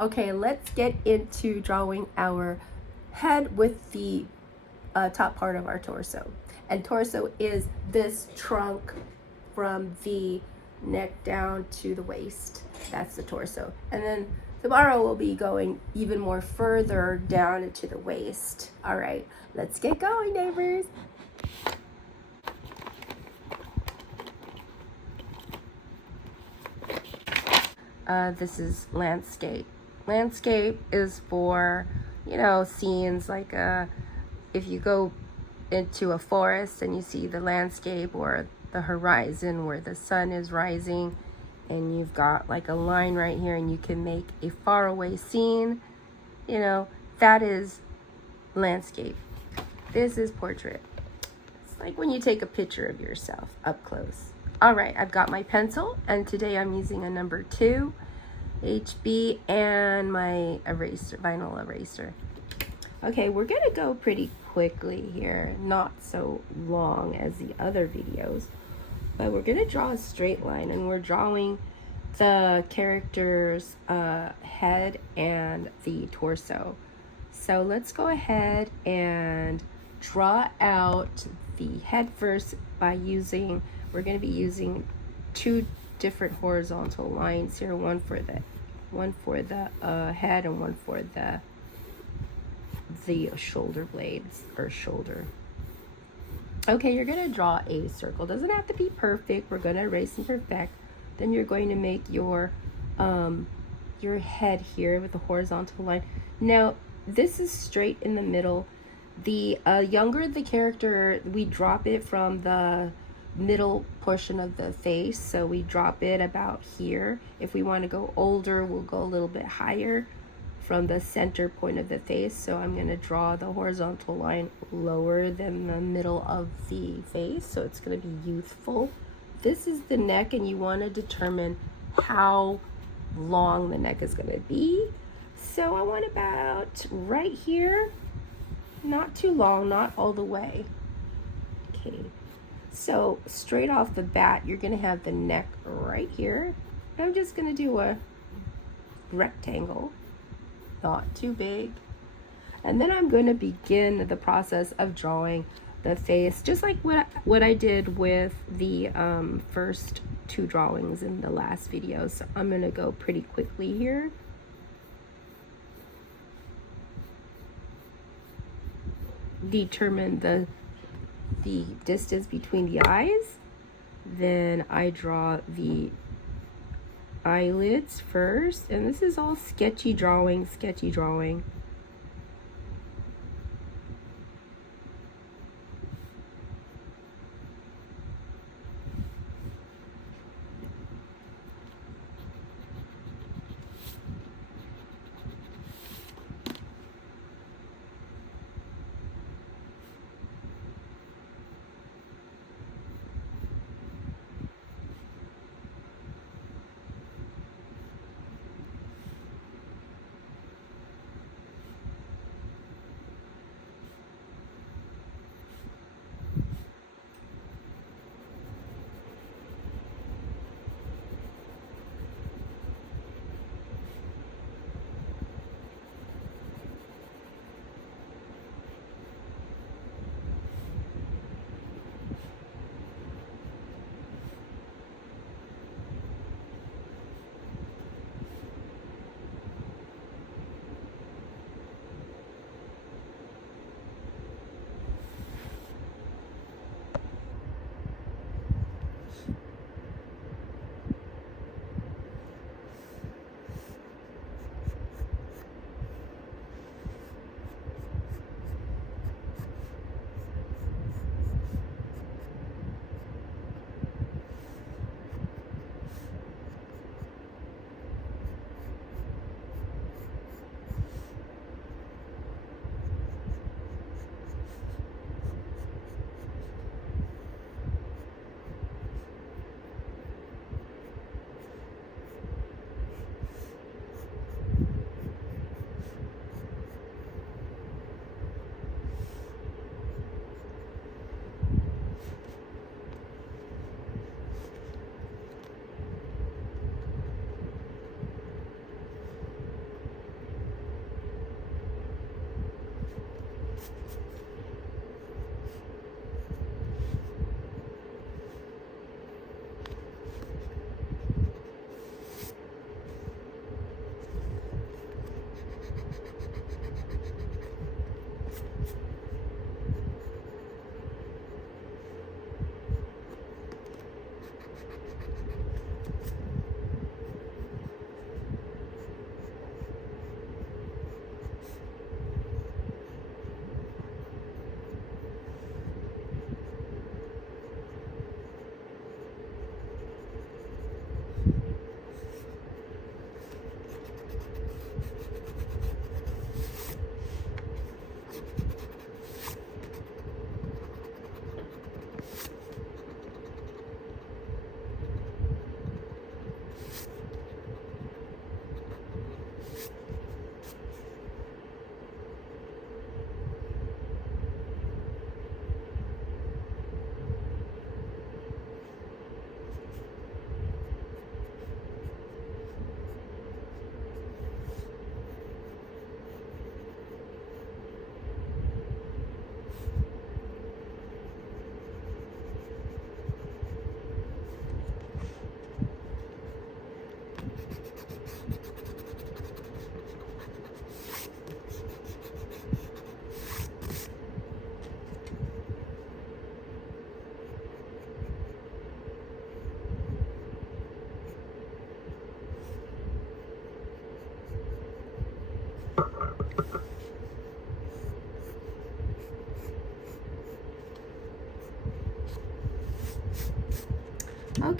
Okay, let's get into drawing our head with the top part of our torso. And torso is this trunk from the neck down to the waist. That's the torso. And then tomorrow we'll be going even more further down into the waist. All right, let's get going, neighbors. This is landscape. Landscape is for, scenes like if you go into a forest and you see the landscape or the horizon where the sun is rising and you've got like a line right here and you can make a faraway scene, that is landscape. This is portrait. It's like when you take a picture of yourself up close. All right, I've got my pencil and today I'm using a number 2 HB and my eraser, vinyl eraser. Okay, we're gonna go pretty quickly here, not so long as the other videos, but we're gonna draw a straight line and we're drawing the character's head and the torso. So let's go ahead and draw out the head first by we're gonna be using 2 different horizontal lines here, one for the head and one for the shoulder blades or shoulder. Okay, you're gonna draw a circle. Doesn't have to be perfect. We're gonna erase imperfect. Then you're going to make your head here with the horizontal line. Now this is straight in the middle. The younger the character, we drop it from the middle portion of the face, so we drop it about here. If we want to go older, we'll go a little bit higher from the center point of the face. So I'm going to draw the horizontal line lower than the middle of the face, so it's going to be youthful. This is the neck, and you want to determine how long the neck is going to be. So I want about right here, not too long, not all the way. Okay, so straight off the bat, you're going to have the neck right here. I'm just going to do a rectangle, not too big. And then I'm going to begin the process of drawing the face, just like what I did with the first 2 drawings in the last video. So I'm going to go pretty quickly here. Determine the distance between the eyes. Then I draw the eyelids first, and this is all sketchy drawing.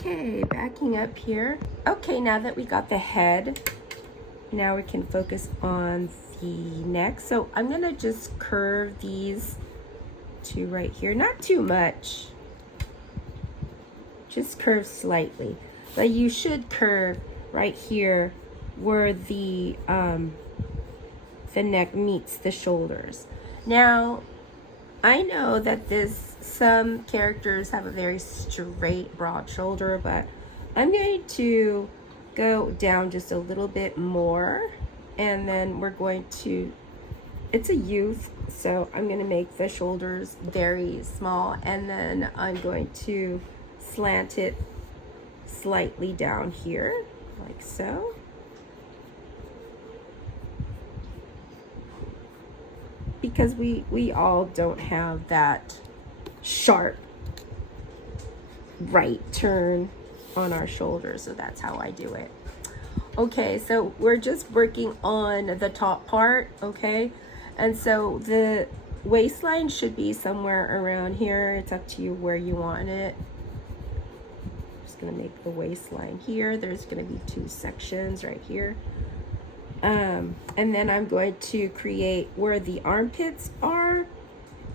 Okay, backing up here. Okay, now that we got the head, now we can focus on the neck. So I'm gonna just curve these two right here, not too much, just curve slightly. But you should curve right here where the neck meets the shoulders. Now, I know that some characters have a very straight, broad shoulder, but I'm going to go down just a little bit more, and then we're going to, it's a youth, so I'm going to make the shoulders very small, and then I'm going to slant it slightly down here, like so. Because we all don't have that sharp right turn on our shoulders, so that's how I do it. Okay, so we're just working on the top part, okay? And so the waistline should be somewhere around here. It's up to you where you want it. Just gonna make the waistline here. There's gonna be two sections right here. And then I'm going to create where the armpits are,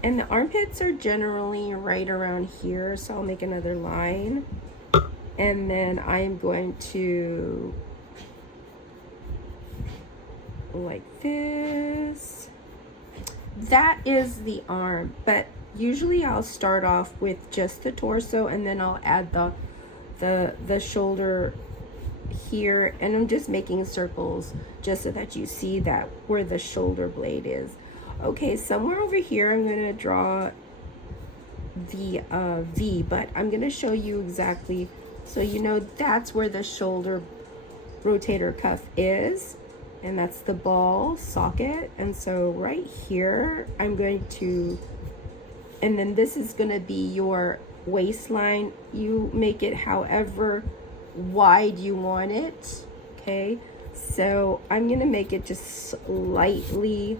and the armpits are generally right around here, so I'll make another line, and then I'm going to, like this. That is the arm, but usually I'll start off with just the torso, and then I'll add the shoulder here, and I'm just making circles just so that you see that where the shoulder blade is. Okay, somewhere over here I'm going to draw the V, but I'm going to show you exactly so you know that's where the shoulder rotator cuff is, and that's the ball socket. And so right here I'm going to, and then this is going to be your waistline. You make it however wide you want it, okay? So I'm gonna make it just slightly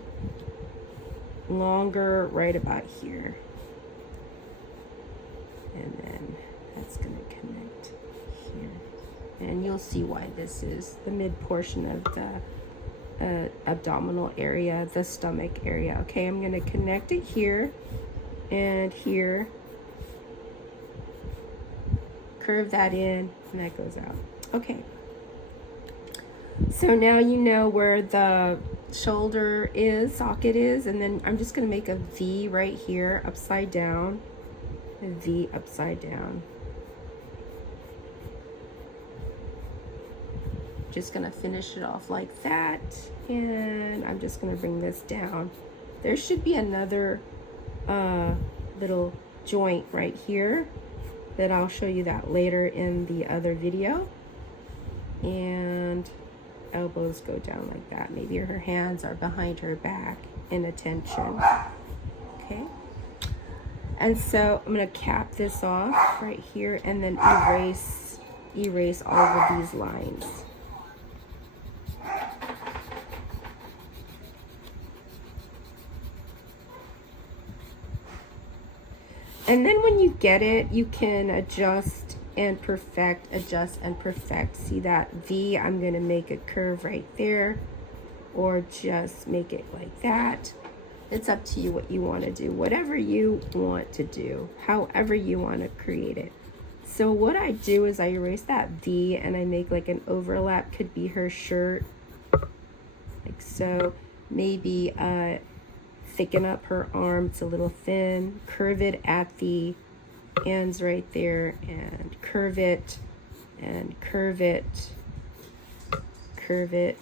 longer right about here, and then that's gonna connect here, and you'll see why this is the mid portion of the abdominal area, the stomach area. Okay, I'm gonna connect it here and here, curve that in, and that goes out. Okay, so now you know where the shoulder socket is, and then I'm just going to make a V right here, upside down, a V upside down. Just going to finish it off like that, and I'm just going to bring this down. There should be another little joint right here, that I'll show you that later in the other video. And elbows go down like that. Maybe her hands are behind her back in attention. Okay. And so I'm gonna cap this off right here, and then erase all of these lines. And then when you get it, you can adjust and perfect, adjust and perfect. See that V? I'm gonna make a curve right there, or just make it like that. It's up to you what you want to do, whatever you want to do, however you want to create it. So what I do is I erase that V, and I make like an overlap, could be her shirt, like so. Maybe thicken up her arm, it's a little thin, curve it at the ends right there, and curve it, and curve it, curve it,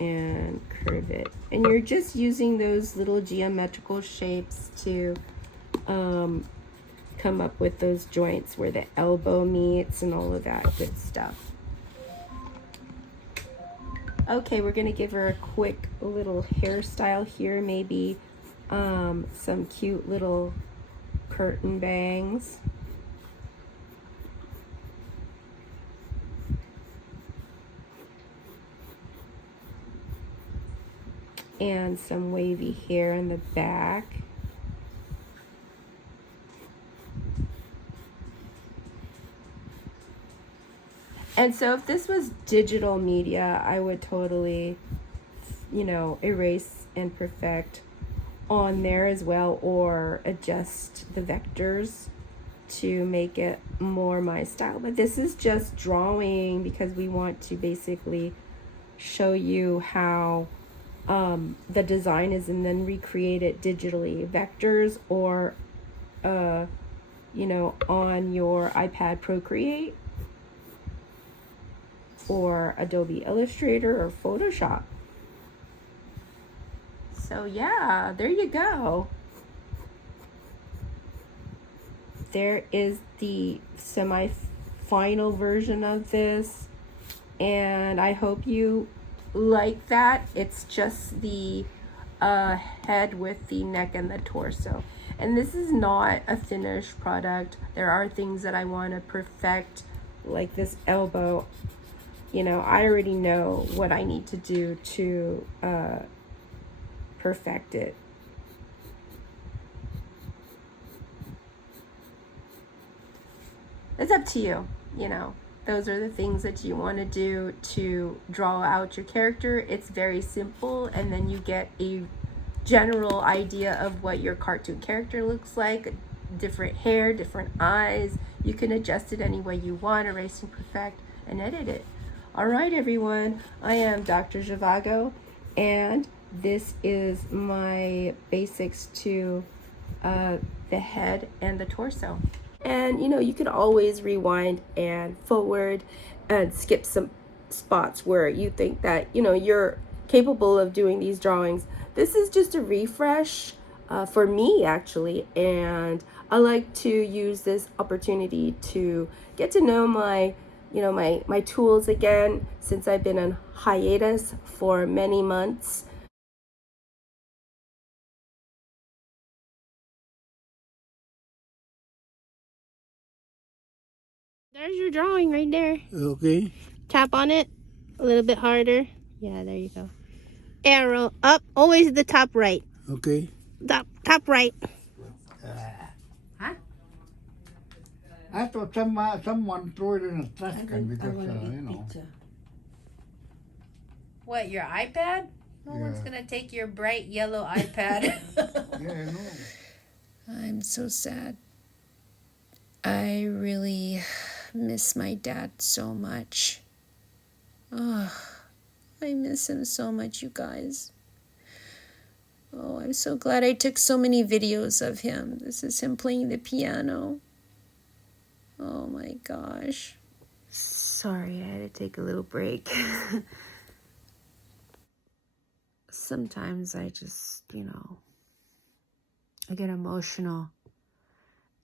and curve it. And you're just using those little geometrical shapes to come up with those joints where the elbow meets and all of that good stuff. Okay, we're gonna give her a quick little hairstyle here, maybe some cute little curtain bangs. And some wavy hair in the back. And so if this was digital media, I would totally, erase and perfect on there as well, or adjust the vectors to make it more my style. But this is just drawing because we want to basically show you how the design is, and then recreate it digitally, vectors, or on your iPad Procreate or Adobe Illustrator or Photoshop. So yeah, there you go. There is the semi-final version of this, and I hope you like that. It's just the head with the neck and the torso. And this is not a finished product. There are things that I want to perfect, like this elbow. I already know what I need to do to perfect it. It's up to you, Those are the things that you want to do to draw out your character. It's very simple, and then you get a general idea of what your cartoon character looks like. Different hair, different eyes. You can adjust it any way you want, erase and perfect, and edit it. All right, everyone. I am Dr. Zhivago, and this is my basics to the head and the torso. And you can always rewind and forward and skip some spots where you think that you're capable of doing these drawings. This is just a refresh for me, actually, and I like to use this opportunity to get to know my my tools again, since I've been on hiatus for many months. There's your drawing right there. Okay. Tap on it a little bit harder. Yeah, there you go. Arrow up, always the top right. Okay. Top right. Huh? I thought someone threw it in a trash can because, What, your iPad? No one's gonna take your bright yellow iPad. Yeah, I know. I'm so sad. I really miss my dad so much. Oh, I miss him so much, you guys. Oh, I'm so glad I took so many videos of him. This is him playing the piano. Oh my gosh. Sorry, I had to take a little break. Sometimes I just, I get emotional.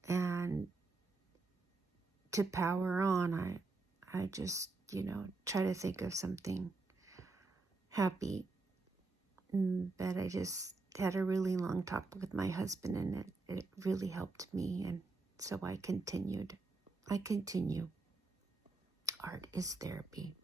And to power on, I just, try to think of something happy. But I just had a really long talk with my husband, and it really helped me. And so I continued. I continue. Art is therapy.